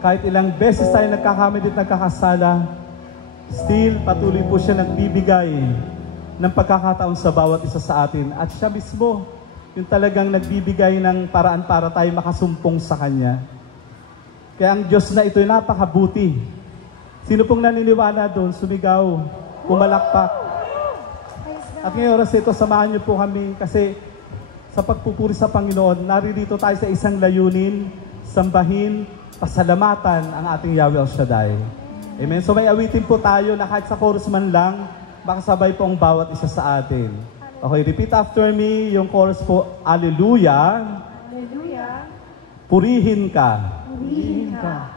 Kahit ilang beses tayo nagkakamali at nagkakasala, still patuloy po siya nagbibigay ng pagkakataon sa bawat isa sa atin. At siya mismo, yung talagang nagbibigay ng paraan para tayo makasumpong sa Kanya. Kaya ang Diyos na ito ay napakabuti. Sino pong naniniwala doon, sumigaw, pumalakpak. At ngayong oras ito, samahan niyo po kami kasi sa pagpupuri sa Panginoon, naririto tayo sa isang layunin, sambahin, pasalamatan ang ating Yahweh El Shaddai. Amen. So may awitin po tayo na kahit sa chorus man lang, makasabay po ang bawat isa sa atin. Okay, repeat after me yung chorus po. Alleluia. Alleluia. Purihin ka. Purihin ka.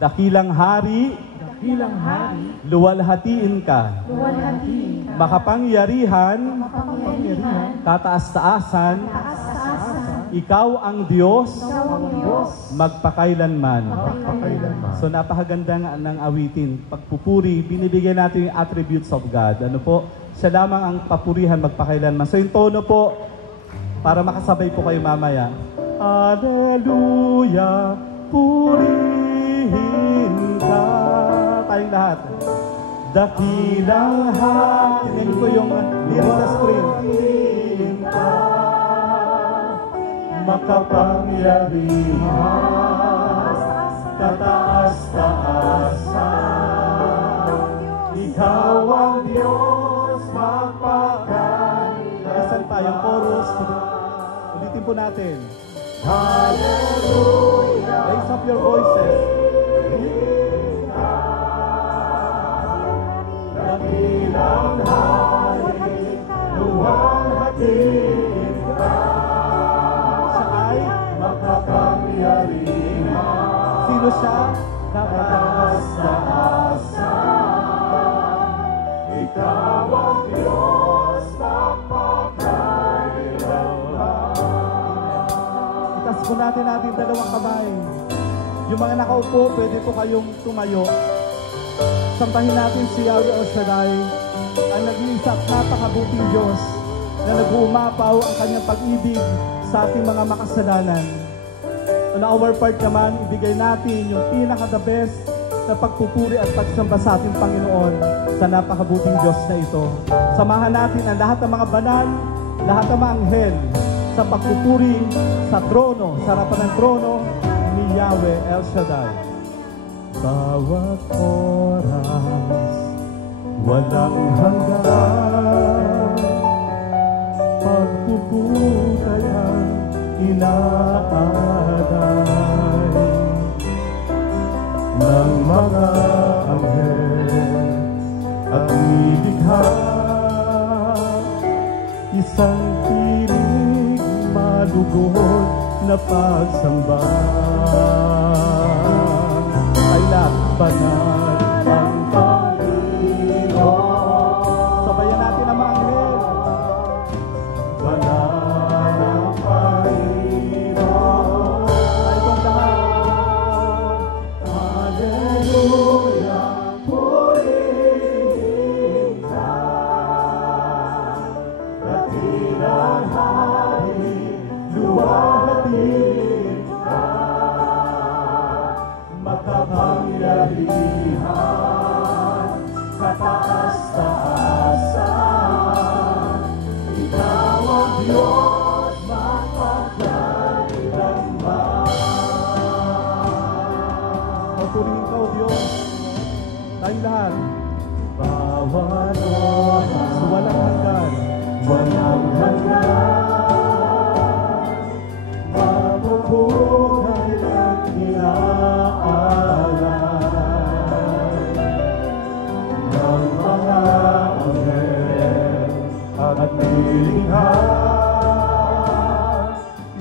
Dakilang hari. Dakilang hari. Luwalhatiin ka. Luwalhatiin ka. Makapangyarihan. Makapangyarihan. Kataas-taasan. Taas-taasan. Ikaw ang Diyos. Ikaw ang Diyos. Magpakailanman. Magpakailanman. So napakaganda nga ng awitin. Pagpupuri, binibigyan natin yung attributes of God. Ano po? Siya lamang ang papurihan magpakailanman. So yung tono po, para makasabay po kayo mamaya. Alleluia, purihin ka. Tayong lahat. Dakilang hatin ko yung lyrics sa screen. Purihin ka. Makapangyarihan, kataas-taasan, ikaw ang Diyos magpakailanman. Asan tayong chorus? Ulitin po natin. Hallelujah! Raise up your voices. Dakilang hari, luwalhatiin ka. Sino siya? Kataas-taasan, ikaw ang Diyos magpakailanman. Itas po natin dalawang kamay. Yung mga nakaupo, pwede po kayong tumayo. Sambahin natin si Yahweh El Shaddai, ang nag-iisa at napakabuting Diyos na nag-uumapaw ang kanyang pag-ibig sa ating mga makasalanan. On our part naman, ibigay natin yung pinaka-the best na pagpupuri at pagsamba sa ating Panginoon sa napakabuting Diyos na ito. Samahan natin ang lahat ng mga banal, lahat ng mga anghel sa pagpupuri sa trono, sa harapan ng trono ni Yahweh El Shaddai. Bawat oras, walang hanggan, pagpupuri ang inaalay ng mga anghel at nilikha, isang tinig malugod na pagsamba. Kailan banal ang Panginoon. Sabayan natin ang mga anghel. Banal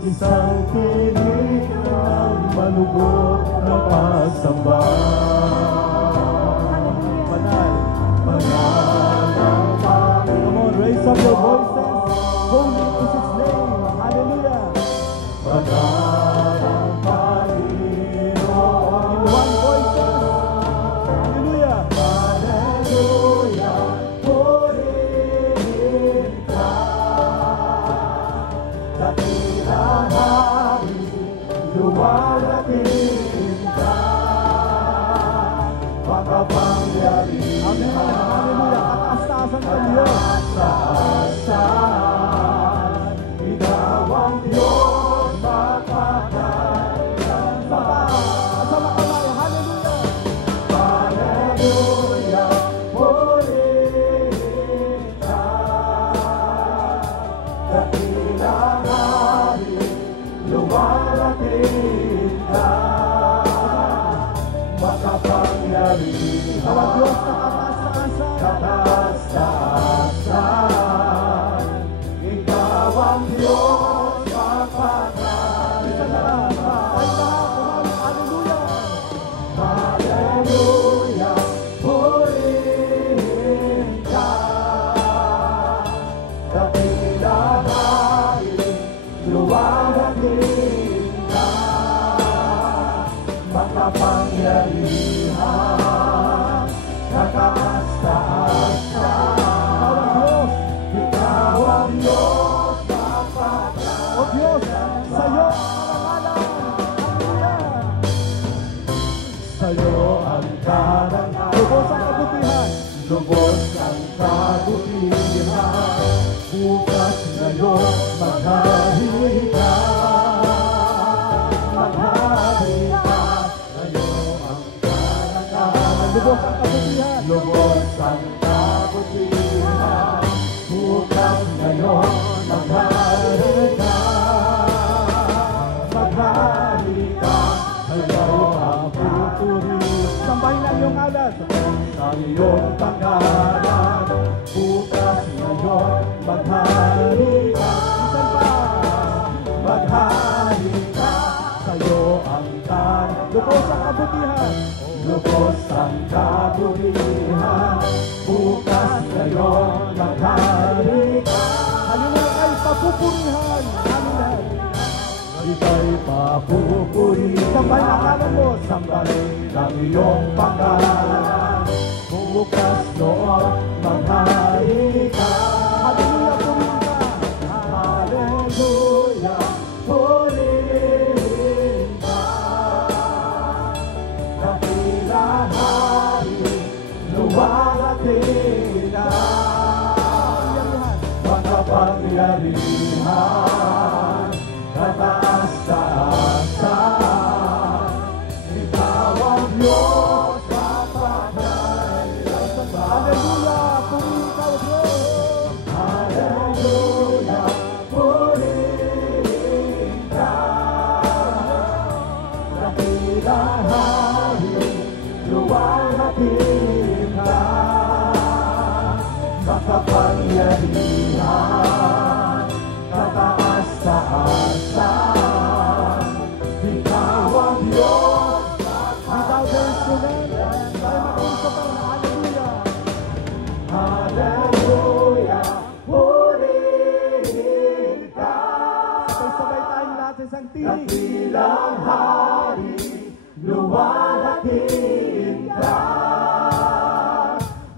isang tinig ng malugod na pagsamba. Banal, banal ang Panginoon. Come on, raise up your voices. Holy is His name. Hallelujah. Banal ang Panginoon. In one voice. Hallelujah. Hallelujah. Purihin ka. Dakilang hari, luwalhatiin ka. Tawag Diyos na kataas-taasan. Kataas-taasan, Ikaw ang Diyos mapagmahal. Isa na lang. Ay lahat. Hallelujah. Hallelujah, purihin ka. Dakilang hari, luwalhatian ka. Makapangyarihan, kataas-taasan. Ikaw ang Diyos mapagmahal. O Diyos, sa'yo ang karangalan. Hallelujah. Sa'yo ang karangalan. Lubos ang kabutihan. Lubos ang kabutihan. Bukas ngayon maghari ka. Maghari ka. Sa'yo ang karangalan. Lubos ang kabutihan. Lubos ang kabutihan. Bukas ngayon maghari ka. Maghari ka. Sa'yo ang pupuri. Sambahin ang iyong alat. Sa iyong pangalan, bukas ngayon, maghari ka. Isan pa. Maghari ka, sa iyo ang tanong. Lubos ang kabutihan. Lubos ang kabutihan, bukas ngayon, maghari ka. Hallelujah ay papupurihan. Hallelujah. Ika'y papupuri. Sambahin ang alam mo. Sambahin ang iyong pangalan, bukas noon, maghari ka. Hallelujah, purihin ka. Hallelujah, purihin ka. Dakilang hari, luwalhatian ka. Makapangyarihan, kataas-taasan. Ikaw ang Diyos mapagmahal. Hallelujah, purihin ka, O Diyos. Hallelujah, purihin ka. Dakilang hari, luwalhatian ka. Makapangyarihan, kataas-taasan. Ikaw ang Diyos Without the instrument, tayo makiusap ang hallelujah. Hallelujah, purihin ka. Sabay-sabay tayong lahat sa isang tinig. Dakilang hari, luwalhatian ka.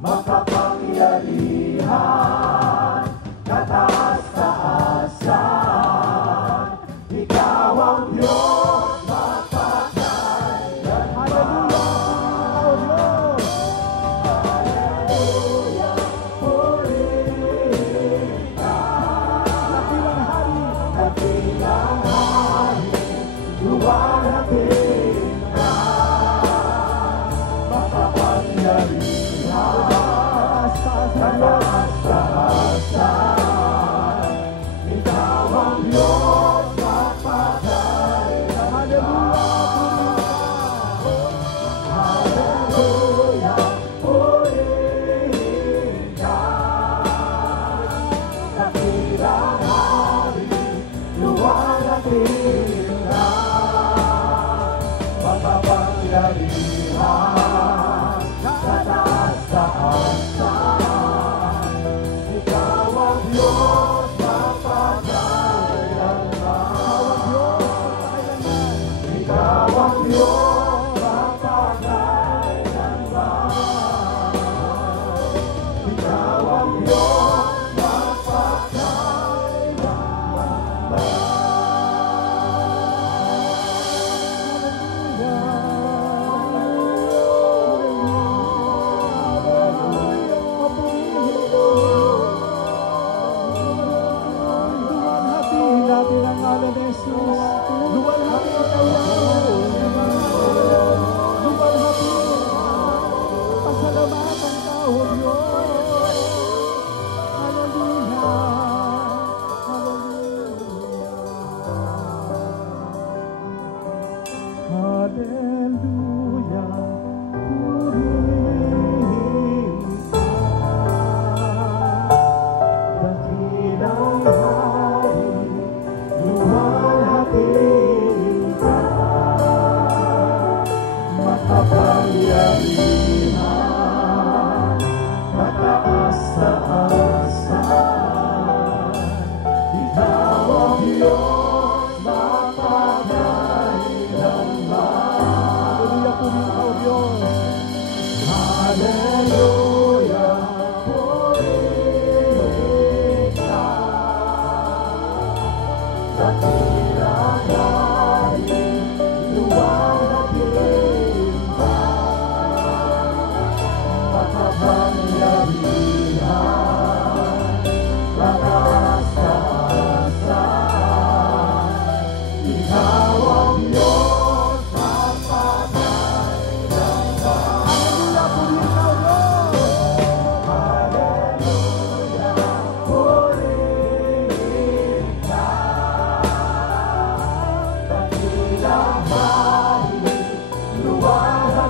Makapangyarihan, kataas-taasan. Ikaw ang Diyos mapagmahal. Hallelujah, purihin ka, O Diyos. Hallelujah, purihin ka. Dakilang hari. Dakilang hari, luwalhatian ka. Makapangyarihan, kataas-taasan. Ikaw ang Diyos mapagmahal. Hallelujah, purihin ka. Hallelujah, purihin ka. Dakilang hari, luwalhatian ka. Makapangyarihan, kataas-taasan. Ikaw ang Diyos mapagmahal. Ikaw ang Diyos mapagmahal. Ikaw ang Diyos mapagmahal.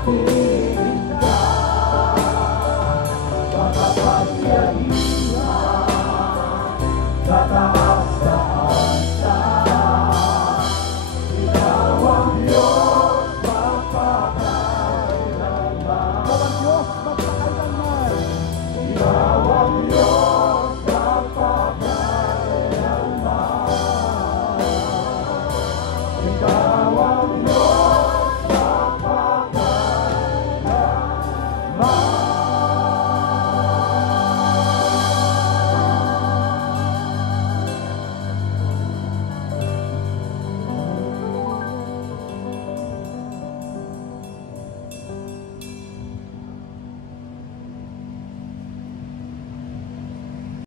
aking